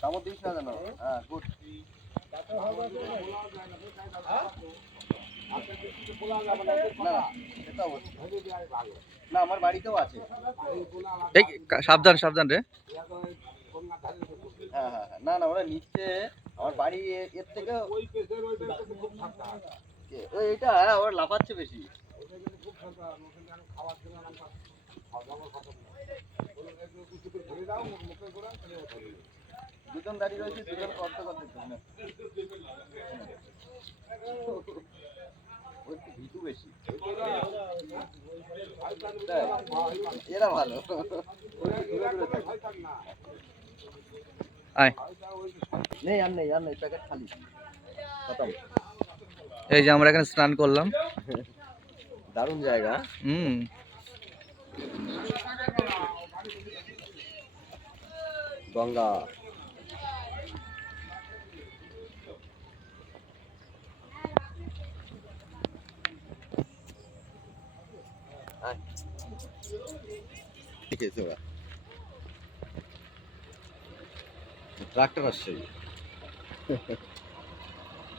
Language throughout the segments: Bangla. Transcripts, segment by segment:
কামড় দিস না জানো? হ্যাঁ, গুড। না, আমার বাড়িতেও আছে। সাবধান সাবধান রে। হ্যাঁ হ্যাঁ, না না, ওরা নিচ্ছে আমার বাড়ি এর থেকে এটা ওরা লাফাচ্ছে বেশি। দুজন দাঁড়িয়ে রয়েছে, দুজন করতে করতে ভীতু বেশি, এরা ভালো। নেই আর নেই আর নেই, প্যাকেট খালি খতম। এই যে আমরা এখানে স্নান করলাম, দারুণ জায়গা। গঙ্গা দেখেছে ওরা, ট্রাক্টর আসছে।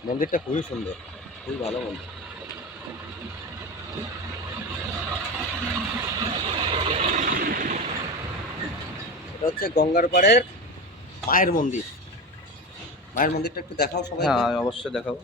মন্দিরটা খুবই সুন্দর, খুবই ভালো মন্দির। এটা হচ্ছে গঙ্গার পাড়ের মায়ের মন্দির। মায়ের মন্দিরটা একটু দেখাও সবাই। হ্যাঁ, অবশ্যই দেখাবো।